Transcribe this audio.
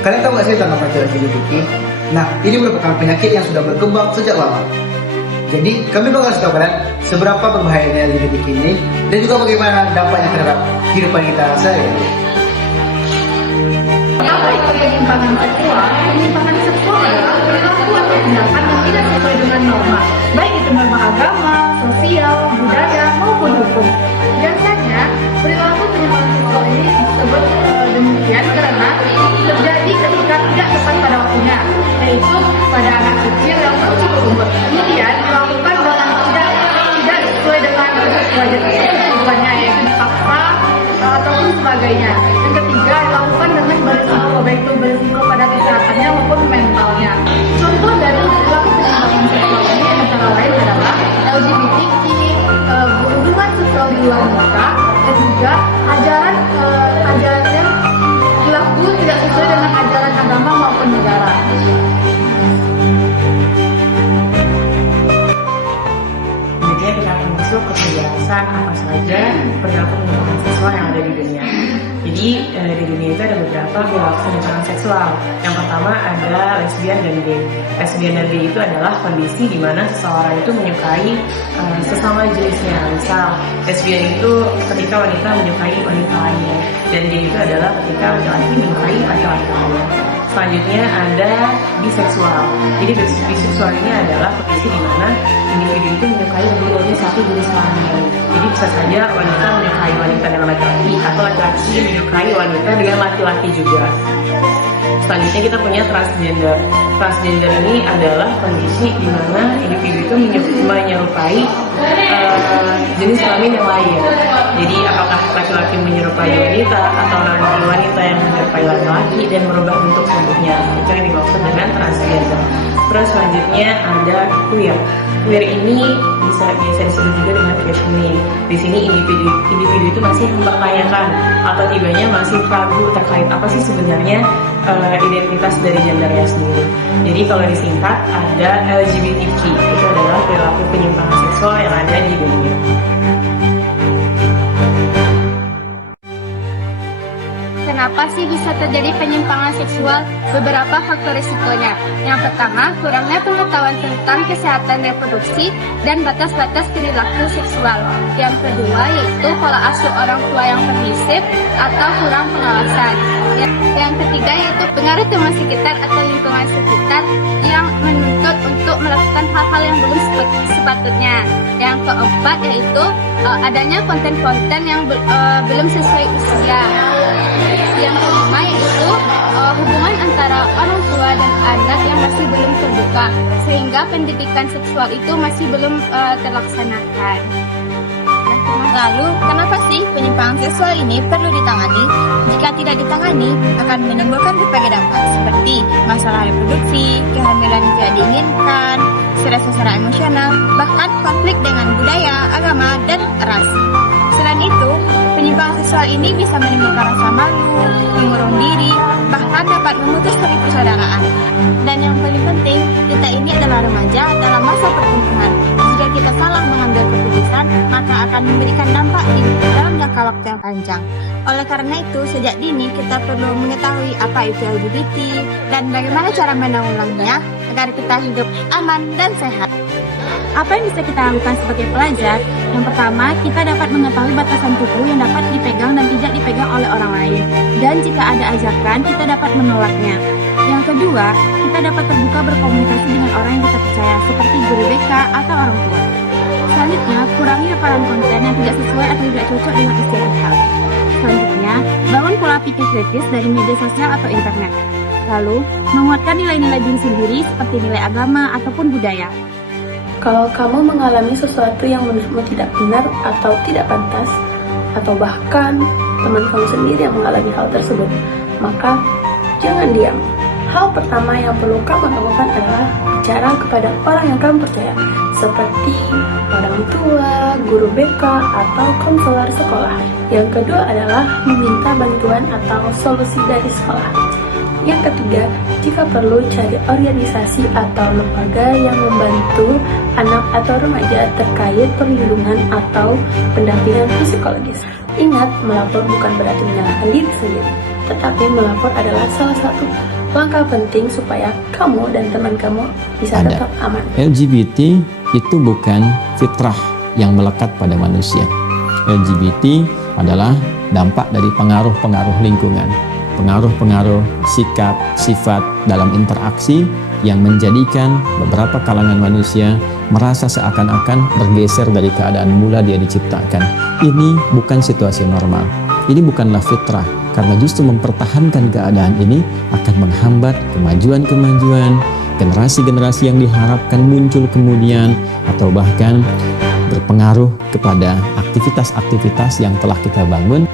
Kalian tahu gak sih tentang apa itu LGBTQ? Nah, ini merupakan penyakit yang sudah berkembang sejak lama. Jadi, kami bakal kasih tahu kalian seberapa berbahayanya LGBTQ ini dan juga bagaimana dampaknya terhadap kehidupan kita sehari-hari. Apa itu penyimpangan seksual? Penyimpangan seksual adalah perilaku atau tindakan yang tidak sesuai dengan norma, baik itu norma agama, sosial, budaya, maupun hukum. Biasanya, perilaku penyimpangan seksual ini disebut demikian karena terjadi ketika tidak tepat pada waktunya, yaitu pada anak kecil yang belum cukup umur. Kemudian dilakukan dengan tidak sesuai dengan wajar kehidupannya, yaitu dipaksa ataupun sebagainya. Yang ketiga, dilakukan dengan berisiko, baik itu berisiko pada kesehatannya maupun mentalnya. Contoh dari perilaku penyimpangan seksual ini antara lain adalah LGBTQ, hubungan seksual di luar nikah, dan juga ajaran yang perilaku tidak sesuai dengan ajaran agama maupun negara. Kemudian kita akan masuk ke penjelasan apa saja perilaku penyimpangan seksual yang ada di dunia. Jadi di dunia itu ada beberapa perilaku penyimpangan seksual. Yang pertama ada lesbian dan gay. Lesbian dan gay itu adalah kondisi di mana seseorang itu menyukai sesama jenisnya. Misal lesbian itu ketika wanita menyukai wanita lainnya, dan gay itu adalah ketika laki-laki menyukai laki-laki lainnya. Selanjutnya ada biseksual. Jadi biseksual ini adalah kondisi di mana individu itu menyukai lebih dari satu jenis kelamin. Jadi bisa saja wanita menyukai wanita dengan laki-laki atau laki-laki menyukai wanita dengan laki-laki juga. Selanjutnya kita punya transgender. Transgender ini adalah kondisi di mana individu itu menyerupai jenis kelamin yang lain. Jadi apakah laki-laki menyerupai wanita atau wanita yang menyerupai laki-laki dan merubah bentuk tubuhnya. Itu yang dimaksud dengan transgender. Terus selanjutnya ada queer. Queer ini biasa disebut juga dengan questioning. Di sini individu itu masih mempertanyakan atau tidaknya masih ragu terkait apa sih sebenarnya identitas dari gendernya sendiri. Jadi kalau disingkat ada LGBTQ, itu adalah perilaku penyimpangan seksual yang ada di dunia. Kenapa sih bisa terjadi penyimpangan seksual? Beberapa faktor risikonya. Yang pertama, kurangnya pengetahuan tentang kesehatan reproduksi dan batas-batas perilaku seksual. Yang kedua, yaitu pola asuh orang tua yang permisif atau kurang pengawasan. Yang ketiga, yaitu pengaruh teman sekitar atau lingkungan sekitar yang menuntut untuk melakukan hal-hal yang belum sepatutnya. Yang keempat, yaitu adanya konten-konten yang belum sesuai usia. Yang kelima yaitu hubungan antara orang tua dan anak yang masih belum terbuka, sehingga pendidikan seksual itu masih belum terlaksanakan. Lalu, kenapa sih penyimpangan seksual ini perlu ditangani? Jika tidak ditangani, akan menimbulkan berbagai dampak seperti masalah reproduksi, kehamilan tidak diinginkan, stres secara emosional, bahkan konflik dengan budaya, agama, dan ras. Selain itu, penyimpangan seksual ini bisa menimbulkan rasa malu, mengurung diri, bahkan dapat memutus tali persaudaraan. Dan yang paling penting, kita ini adalah remaja dalam masa pertumbuhan. Jika kita salah mengambil keputusan, maka akan memberikan dampak dalam jangka waktu yang panjang. Oleh karena itu, sejak dini kita perlu mengetahui apa itu LGBT dan bagaimana cara menanggulanginya agar kita hidup aman dan sehat. Apa yang bisa kita lakukan sebagai pelajar? Yang pertama, kita dapat mengetahui batasan tubuh yang dapat dipegang dan tidak dipegang oleh orang lain. Dan jika ada ajakan, kita dapat menolaknya. Yang kedua, kita dapat terbuka berkomunikasi dengan orang yang kita percaya, seperti guru BK atau orang tua. Selanjutnya, kurangi paparan konten yang tidak sesuai atau tidak cocok dengan usia kita. Selanjutnya, bangun pola pikir kritis dari media sosial atau internet. Lalu, menguatkan nilai-nilai diri sendiri seperti nilai agama ataupun budaya. Kalau kamu mengalami sesuatu yang menurutmu tidak benar atau tidak pantas, atau bahkan teman kamu sendiri yang mengalami hal tersebut, maka jangan diam. Hal pertama yang perlu kamu lakukan adalah bicara kepada orang yang kamu percaya, seperti orang tua, guru BK, atau konselor sekolah. Yang kedua adalah meminta bantuan atau solusi dari sekolah. Yang ketiga, jika perlu cari organisasi atau lembaga yang membantu anak atau remaja terkait perlindungan atau pendampingan psikologis. Ingat, melapor bukan berarti menyalahkan diri sendiri, tetapi melapor adalah salah satu langkah penting supaya kamu dan teman kamu bisa Ada. tetap aman. LGBT itu bukan fitrah yang melekat pada manusia. LGBT adalah dampak dari pengaruh-pengaruh lingkungan, pengaruh-pengaruh sikap, sifat dalam interaksi yang menjadikan beberapa kalangan manusia merasa seakan-akan bergeser dari keadaan mula dia diciptakan. Ini bukan situasi normal. Ini bukanlah fitrah, karena justru mempertahankan keadaan ini akan menghambat kemajuan-kemajuan, generasi-generasi yang diharapkan muncul kemudian, atau bahkan berpengaruh kepada aktivitas-aktivitas yang telah kita bangun.